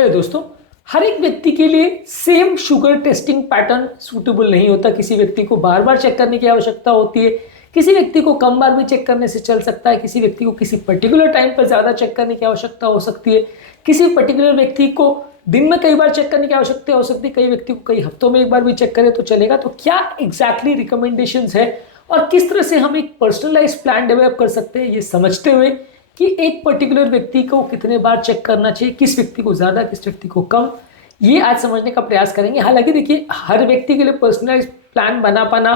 Hello दोस्तों, हर एक व्यक्ति के लिए same sugar testing pattern suitable नहीं होता। किसी व्यक्ति को बार बार चेक करने की आवश्यकता होती है, किसी व्यक्ति को कम बार भी चेक करने से चल सकता है, किसी व्यक्ति को किसी पर्टिकुलर टाइम पर ज़्यादा चेक करने की आवश्यकता हो सकती है, किसी पर्टिकुलर व्यक्ति को दिन में कई बार चेक करने की आवश्यकता हो सकती है, कई व्यक्ति को कई हफ्तों में एक बार भी चेक करे तो चलेगा। तो क्या एग्जैक्टली रिकमेंडेशंस है और किस तरह से हम एक पर्सनलाइज्ड प्लान डेवलप कर सकते हैं, ये समझते हुए कि एक पर्टिकुलर व्यक्ति को कितने बार चेक करना चाहिए, किस व्यक्ति को ज़्यादा किस व्यक्ति को कम, ये आज समझने का प्रयास करेंगे। हालांकि देखिए, हर व्यक्ति के लिए पर्सनलाइज प्लान बना पाना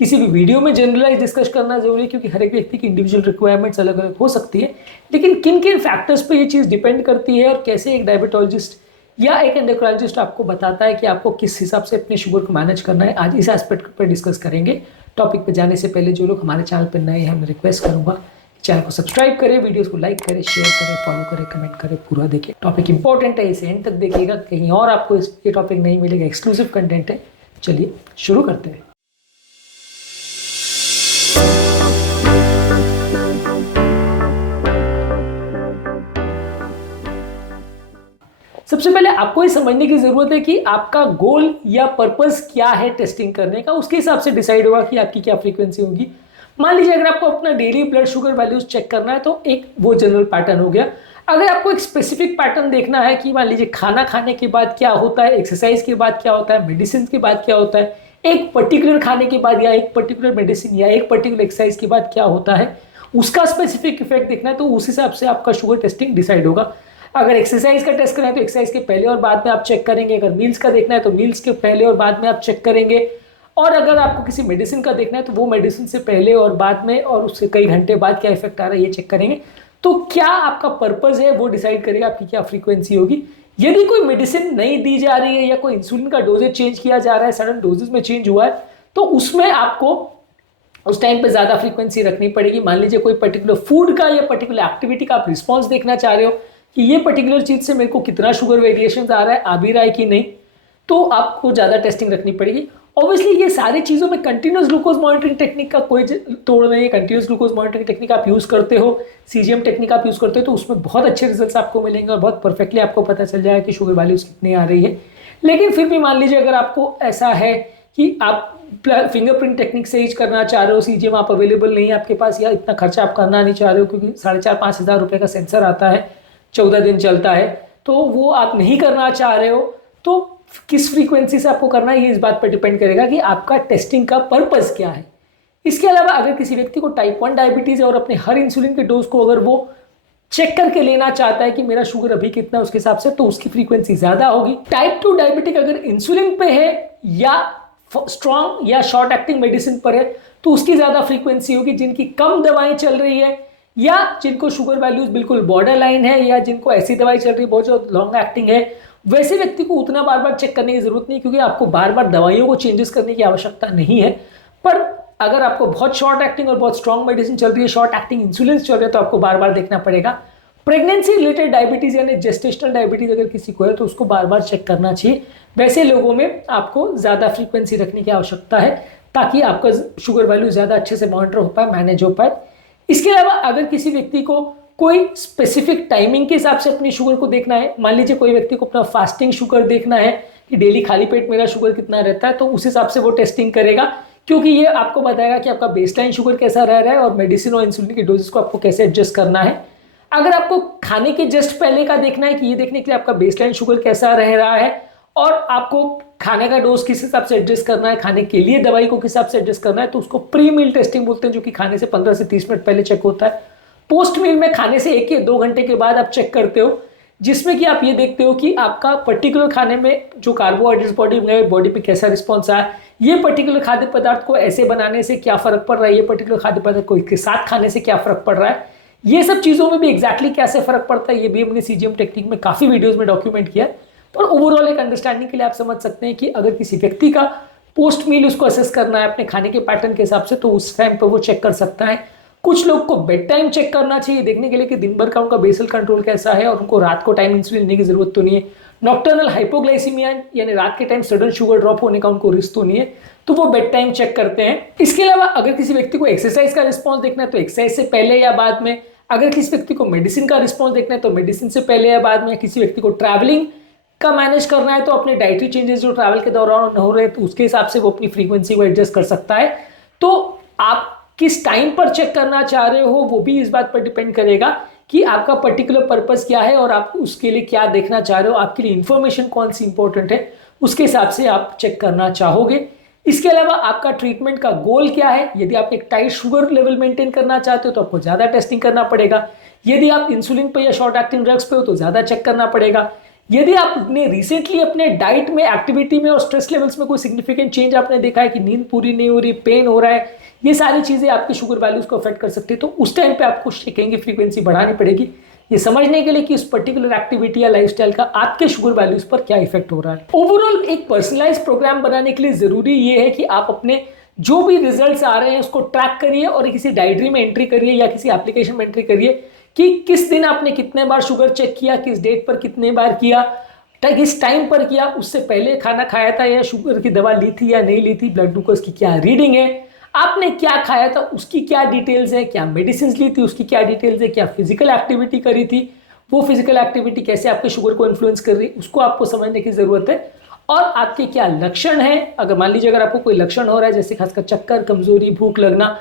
किसी भी वीडियो में जनरलाइज डिस्कस करना जरूरी है, क्योंकि हर एक व्यक्ति की इंडिविजुअल रिक्वायरमेंट्स अलग अलग हो सकती है। लेकिन किन किन फैक्टर्स पे ये चीज़ डिपेंड करती है और कैसे एक डायबिटोलॉजिस्ट या एक एंडोक्राइनोलॉजिस्ट आपको बताता है कि आपको किस हिसाब से अपने शुगर को मैनेज करना है, आज इस एस्पेक्ट पर डिस्कस करेंगे। टॉपिक पे जाने से पहले जो लोग हमारे चैनल पर नए हैं, मैं रिक्वेस्ट करूंगा चैनल को सब्सक्राइब करें, वीडियोस को लाइक करें, शेयर करें, फॉलो करें, कमेंट करें, पूरा देखें। टॉपिक इंपॉर्टेंट है, इसे एंड तक देखिएगा, कहीं और आपको ये टॉपिक नहीं मिलेगा, एक्सक्लूसिव कंटेंट है। चलिए शुरू करते हैं। सबसे पहले आपको ये समझने की जरूरत है कि आपका गोल या पर्पस क्या है टेस्टिंग करने का, उसके हिसाब से डिसाइड होगा कि आपकी क्या फ्रीक्वेंसी होगी। मान लीजिए अगर आपको अपना daily blood sugar values check करना है तो एक वो जनरल पैटर्न हो गया। अगर आपको एक स्पेसिफिक पैटर्न देखना है कि मान लीजिए खाना खाने के बाद क्या होता है, एक्सरसाइज के बाद क्या होता है, मेडिसिन के बाद क्या होता है, एक पर्टिकुलर खाने के बाद या एक पर्टिकुलर मेडिसिन या एक पर्टिकुलर एक्सरसाइज के बाद क्या होता है, उसका स्पेसिफिक इफेक्ट देखना है, तो उस हिसाब से आपका शुगर टेस्टिंग डिसाइड होगा। अगर एक्सरसाइज का टेस्ट करना है तो एक्सरसाइज के पहले और बाद में आप चेक करेंगे, अगर मील्स का देखना है तो मील्स के पहले और बाद में आप चेक करेंगे, और अगर आपको किसी मेडिसिन का देखना है तो वो मेडिसिन से पहले और बाद में और उससे कई घंटे बाद क्या इफेक्ट आ रहा है ये चेक करेंगे। तो क्या आपका पर्पस है वो डिसाइड करेगा आपकी क्या फ्रीक्वेंसी होगी। यदि कोई मेडिसिन नहीं दी जा रही है या कोई इंसुलिन का डोजेज चेंज किया जा रहा है, सडन डोजेज में चेंज हुआ है, तो उसमें आपको उस टाइम पे ज़्यादा फ्रीक्वेंसी रखनी पड़ेगी। मान लीजिए कोई पर्टिकुलर फूड का या पर्टिकुलर एक्टिविटी का आप रिस्पॉन्स देखना चाह रहे हो कि ये पर्टिकुलर चीज़ से मेरे को कितना शुगर वेरिएशन आ रहा है, आ भी रहा है कि नहीं, तो आपको ज़्यादा टेस्टिंग रखनी पड़ेगी। ऑब्वियसली ये सारी चीज़ों में कंटिन्यूस ग्लूकोज मॉनिटरिंग टेक्निक का कोई तोड़ नहीं है। कंटिन्यूस ग्लूकोज मॉनिटरिंग टेक्निक आप यूज़ करते हो, सीजीएम टेक्निक आप यूज़ करते हो, तो उसमें बहुत अच्छे रिजल्ट्स आपको मिलेंगे और बहुत परफेक्टली आपको पता चल जाएगा कि शुगर वैल्यूज कितनी आ रही है। लेकिन फिर भी मान लीजिए अगर आपको ऐसा है कि आप फिंगरप्रिंट टेक्निक से ही करना चाह रहे हो, सीजीएम आप अवेलेबल नहीं है आपके पास, या इतना खर्चा आप करना नहीं चाह रहे हो क्योंकि 4,500-5,000 हज़ार रुपये का सेंसर आता है, 14 दिन चलता है, तो वो आप नहीं करना चाह रहे हो, तो किस फ्रीक्वेंसी से आपको करना है ये इस बात पर डिपेंड करेगा कि आपका टेस्टिंग का पर्पस क्या है। इसके अलावा अगर किसी व्यक्ति को टाइप 1 डायबिटीज है और अपने हर इंसुलिन के डोज को अगर वो चेक करके लेना चाहता है कि मेरा शुगर अभी कितना है उसके हिसाब से, तो उसकी फ्रीक्वेंसी ज्यादा होगी। टाइप 2 डायबिटिक अगर इंसुलिन पे है या स्ट्रॉन्ग या शॉर्ट एक्टिंग मेडिसिन पर है तो उसकी ज्यादा फ्रीक्वेंसी होगी। जिनकी कम दवाएं चल रही है या जिनको शुगर वैल्यूज बिल्कुल बॉर्डर लाइन है या जिनको ऐसी दवाई चल रही है बहुत जो लॉन्ग एक्टिंग है, वैसे व्यक्ति को उतना बार बार चेक करने की जरूरत नहीं, क्योंकि आपको बार बार दवाइयों को चेंजेस करने की आवश्यकता नहीं है। पर अगर आपको बहुत शॉर्ट एक्टिंग और बहुत स्ट्रॉन्ग मेडिसिन चल रही है, शॉर्ट एक्टिंग इंसुलिन चल रही है, तो आपको बार बार देखना पड़ेगा। प्रेगनेंसी रिलेटेड डायबिटीज यानी जेस्टेशनल डायबिटीज अगर किसी को है तो उसको बार बार चेक करना चाहिए। वैसे लोगों में आपको ज़्यादा फ्रीक्वेंसी रखने की आवश्यकता है ताकि आपका शुगर वैल्यू ज़्यादा अच्छे से मॉनिटर हो पाए, मैनेज हो पाए। इसके अलावा अगर किसी व्यक्ति को कोई स्पेसिफिक टाइमिंग के हिसाब से अपनी शुगर को देखना है, मान लीजिए कोई व्यक्ति को अपना फास्टिंग शुगर देखना है कि डेली खाली पेट मेरा शुगर कितना रहता है, तो उस हिसाब से वो टेस्टिंग करेगा, क्योंकि ये आपको बताएगा कि आपका बेसलाइन शुगर कैसा रह रहा है और मेडिसिन और इंसुलिन की डोजेस को आपको कैसे एडजस्ट करना है। अगर आपको खाने के जस्ट पहले का देखना है कि ये देखने के लिए आपका बेसलाइन शुगर कैसा रह रहा है और आपको खाने का डोज किस हिसाब से एडजस्ट करना है, खाने के लिए दवाई को किस हिसाब से एडजस्ट करना है, तो उसको प्री मील टेस्टिंग बोलते हैं, जो कि खाने से 15 से 30 मिनट पहले चेक होता है। पोस्ट मील में खाने से 1 या 2 घंटे के बाद आप चेक करते हो, जिसमें कि आप ये देखते हो कि आपका पर्टिकुलर खाने में जो कार्बोहाइड्रेट्स बॉडी पे कैसा रिस्पॉन्स आया, ये पर्टिकुलर खाद्य पदार्थ को ऐसे बनाने से क्या फर्क पड़ रहा है, ये पर्टिकुलर खाद्य पदार्थ को इसके साथ खाने से क्या फर्क पड़ रहा है, ये सब चीज़ों में भी एग्जैक्टली कैसे फर्क पड़ता है, ये भी हमने सीजीएम टेक्निक में काफ़ी वीडियोज़ में डॉक्यूमेंट किया है। पर ओवरऑल एक अंडरस्टैंडिंग के लिए आप समझ सकते हैं कि अगर किसी व्यक्ति का पोस्ट मील उसको असेस करना है अपने खाने के पैटर्न के हिसाब से, तो उस टाइम पर वो चेक कर सकता है। कुछ लोग को बेड टाइम चेक करना चाहिए देखने के लिए कि दिन भर का उनका बेसल कंट्रोल कैसा है और उनको रात को टाइम इंसुलिन लेने की जरूरत तो नहीं है। नॉक्टर्नल हाइपोग्लाइसीमिया यानी रात के टाइम सडन शुगर ड्रॉप होने का उनको रिस्क तो नहीं है, तो वो बेड टाइम चेक करते हैं। इसके अलावा अगर किसी व्यक्ति को एक्सरसाइज का रिस्पॉन्स देखना है तो एक्सरसाइज से पहले या बाद में, अगर किसी व्यक्ति को मेडिसिन का रिस्पॉन्स देखना है तो मेडिसिन से पहले या बाद में, किसी व्यक्ति को ट्रैवलिंग का मैनेज करना है तो अपने डाइटरी चेंजेस जो ट्रैवल के दौरान हो रहे हैं तो उसके हिसाब से वो अपनी फ्रीक्वेंसी को एडजस्ट कर सकता है। तो आप किस टाइम पर चेक करना चाह रहे हो वो भी इस बात पर डिपेंड करेगा कि आपका पर्टिकुलर पर्पस क्या है और आप उसके लिए क्या देखना चाह रहे हो, आपके लिए इंफॉर्मेशन कौन सी इंपॉर्टेंट है, उसके हिसाब से आप चेक करना चाहोगे। इसके अलावा आपका ट्रीटमेंट का गोल क्या है। यदि आप एक टाइट शुगर लेवल मेंटेन करना चाहते हो तो आपको ज़्यादा टेस्टिंग करना पड़ेगा। यदि आप इंसुलिन पे या शॉर्ट एक्टिंग ड्रग्स पे हो तो ज़्यादा चेक करना पड़ेगा। यदि आपने रिसेंटली अपने डाइट में, एक्टिविटी में और स्ट्रेस लेवल्स में कोई सिग्निफिकेंट चेंज आपने देखा है कि नींद पूरी नहीं हो रही, पेन हो रहा है, ये सारी चीज़ें आपकी शुगर वैल्यूज को अफेक्ट कर सकती है, तो उस टाइम पे आपको चेकिंग की फ्रीक्वेंसी बढ़ानी पड़ेगी ये समझने के लिए कि उस पर्टिकुलर एक्टिविटी या लाइफस्टाइल का आपके शुगर वैल्यूज पर क्या इफेक्ट हो रहा है। ओवरऑल एक पर्सनलाइज प्रोग्राम बनाने के लिए जरूरी ये है कि आप अपने जो भी रिजल्ट्स आ रहे हैं उसको ट्रैक करिए और किसी डायरी में एंट्री करिए या किसी एप्लीकेशन में एंट्री करिए कि किस दिन आपने कितने बार शुगर चेक किया, किस डेट पर कितने बार किया, किस टाइम पर किया, उससे पहले खाना खाया था या शुगर की दवा ली थी या नहीं ली थी, ब्लड ग्लूकोज की क्या रीडिंग है, आपने क्या खाया था उसकी क्या डिटेल्स है, क्या मेडिसिन ली थी उसकी क्या डिटेल्स है, क्या फिजिकल एक्टिविटी करी थी, वो फिजिकल एक्टिविटी कैसे आपके शुगर को इन्फ्लुएंस कर रही है उसको आपको समझने की जरूरत है। और आपके क्या लक्षण है, अगर मान लीजिए अगर आपको कोई लक्षण हो रहा है जैसे खासकर चक्कर, कमजोरी, भूख लगना,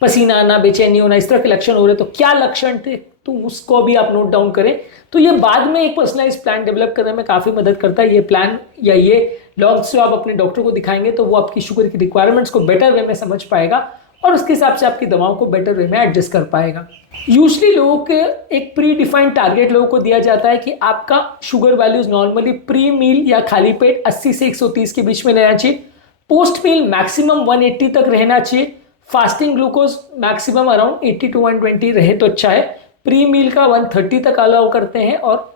पसीना आना, बेचैनी होना, इस तरह के लक्षण हो रहे हैं तो क्या लक्षण थे तो उसको भी आप नोट डाउन करें। तो ये बाद में एक पर्सनलाइज प्लान डेवलप करने में काफ़ी मदद करता है। ये प्लान या ये लॉग्स जो आप अपने डॉक्टर को दिखाएंगे तो वो आपकी शुगर की रिक्वायरमेंट्स को बेटर वे में समझ पाएगा और उसके हिसाब से आपकी दवाओं को बेटर वे में एडजस्ट कर पाएगा। यूजली लोगों के एक प्री डिफाइंड टारगेट लोगों को दिया जाता है कि आपका शुगर वैल्यूज नॉर्मली प्री मील या खाली पेट 80 से 130 के बीच में रहना चाहिए, पोस्ट मील मैक्सिमम 180 तक रहना चाहिए, fasting glucose maximum around 80 to 120 रहे तो अच्छा है, प्री मील का 130 तक अलाउ करते हैं और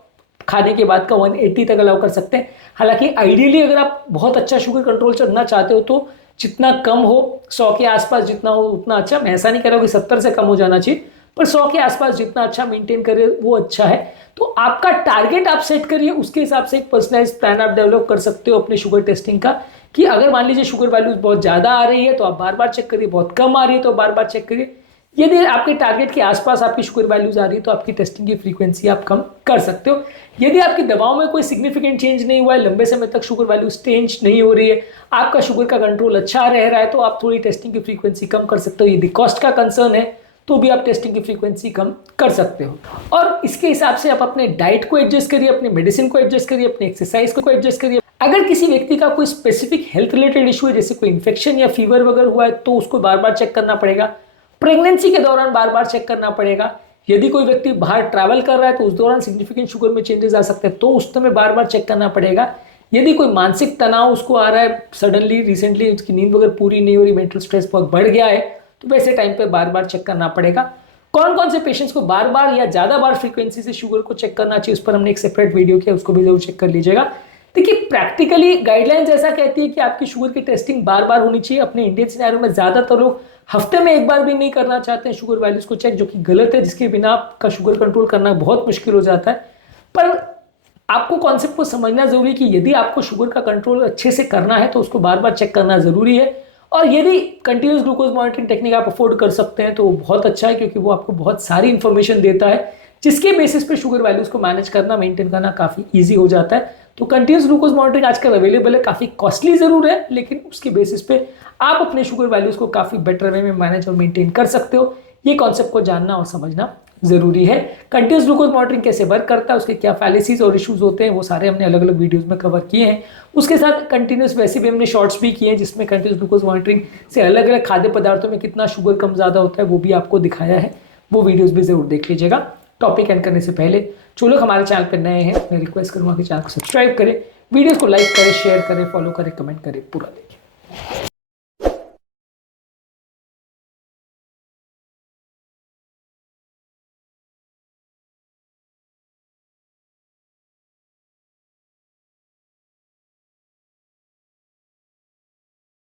खाने के बाद का 180 तक अलाउ कर सकते हैं। हालांकि आइडियली अगर आप बहुत अच्छा शुगर कंट्रोल करना चाहते हो तो जितना कम हो 100 के आसपास जितना हो उतना अच्छा। मैं ऐसा नहीं कह रहा हूँ कि 70 से कम हो जाना चाहिए, पर 100 के आसपास जितना अच्छा मेंटेन करे वो अच्छा है। तो आपका टारगेट आप सेट करिए, उसके हिसाब से एक पर्सनलाइज प्लान आप डेवलप कर सकते हो अपने शुगर टेस्टिंग का कि अगर मान लीजिए शुगर वैल्यूज बहुत ज़्यादा आ रही है तो आप बार बार चेक करिए, बहुत कम आ रही है तो बार बार चेक करिए। यदि आपके टारगेट के आसपास आपकी शुगर वैल्यूज आ रही है तो आपकी टेस्टिंग की फ्रीक्वेंसी आप कम कर सकते हो। यदि आपकी दवाओं में कोई सिग्निफिकेंट चेंज नहीं हुआ है, लंबे समय तक शुगर वैल्यूज चेंज नहीं हो रही है, आपका शुगर का कंट्रोल अच्छा रह रहा है तो आप थोड़ी टेस्टिंग की फ्रीक्वेंसी कम कर सकते हो। यदि कॉस्ट का कंसर्न है तो भी आप टेस्टिंग की फ्रीक्वेंसी कम कर सकते हो और इसके हिसाब से आप अपने डाइट को एडजस्ट करिए, अपने मेडिसिन को एडजस्ट करिए, अपने एक्सरसाइज को एडजस्ट करिए। अगर किसी व्यक्ति का कोई स्पेसिफिक हेल्थ रिलेटेड इशू है जैसे कोई इन्फेक्शन या फीवर वगैरह हुआ है तो उसको बार बार चेक करना पड़ेगा। प्रेगनेंसी के दौरान बार बार चेक करना पड़ेगा। यदि कोई व्यक्ति बाहर ट्रैवल कर रहा है तो उस दौरान सिग्निफिकेंट शुगर में चेंजेस आ सकते हैं तो उस समय बार बार चेक करना पड़ेगा। यदि कोई मानसिक तनाव उसको आ रहा है, सडनली रिसेंटली उसकी नींद वगैरह पूरी नहीं हो रही, मेंटल स्ट्रेस बहुत बढ़ गया है तो वैसे टाइम पे बार बार चेक करना पड़ेगा। कौन कौन से पेशेंट्स को बार बार या ज़्यादा बार फ्रीक्वेंसी से शुगर को चेक करना चाहिए उस पर हमने एक सेपरेट वीडियो किया, उसको भी जरूर चेक कर लीजिएगा। देखिए प्रैक्टिकली गाइडलाइंस ऐसा कहती है कि आपकी शुगर की टेस्टिंग बार बार होनी चाहिए। अपने इंडियन सिनेरियो में ज़्यादातर लोग हफ्ते में एक बार भी नहीं करना चाहते हैं शुगर वैल्यूज को चेक, जो कि गलत है, जिसके बिना आपका शुगर कंट्रोल करना बहुत मुश्किल हो जाता है। पर आपको कॉन्सेप्ट को समझना जरूरी है कि यदि आपको शुगर का कंट्रोल अच्छे से करना है तो उसको बार बार चेक करना जरूरी है। और यदि कंटिन्यूस ग्लूकोज मॉनिटरिंग टेक्निक आप अफोर्ड कर सकते हैं तो वो बहुत अच्छा है क्योंकि वो आपको बहुत सारी इंफॉर्मेशन देता है जिसके बेसिस पे शुगर वैल्यूज को मैनेज करना, मेंटेन करना काफ़ी ईजी हो जाता है। तो कंटिन्यूस ग्लूकोज मॉनिटरिंग आजकल अवेलेबल है, काफ़ी कॉस्टली ज़रूर है लेकिन उसके बेसिस पे आप अपने शुगर वैल्यूज को काफ़ी बेटर वे में मैनेज और मेंटेन कर सकते हो। ये कॉन्सेप्ट को जानना और समझना जरूरी है। कंटिन्यूस ग्लूकोज मॉनिटरिंग कैसे वर्क करता है, उसके क्या फैलेसीज और इश्यूज होते हैं, वो सारे हमने अलग अलग वीडियोस में कवर किए हैं। उसके साथ कंटिन्यूस वैसे भी हमने शॉर्ट्स भी किए हैं जिसमें कंटिन्यूस ग्लूकोज मॉनिटरिंग से अलग अलग खाद्य पदार्थों में कितना शुगर कम ज़्यादा होता है वो भी आपको दिखाया है। वो वीडियोज़ भी जरूर देख लीजिएगा। टॉपिक एंड करने से पहले जो लोग हमारे चैनल पर नए हैं मैं रिक्वेस्ट करूँगा कि चैनल को सब्सक्राइब करें, वीडियोज़ को लाइक करें, शेयर करें, फॉलो करें, कमेंट करें, पूरा दें।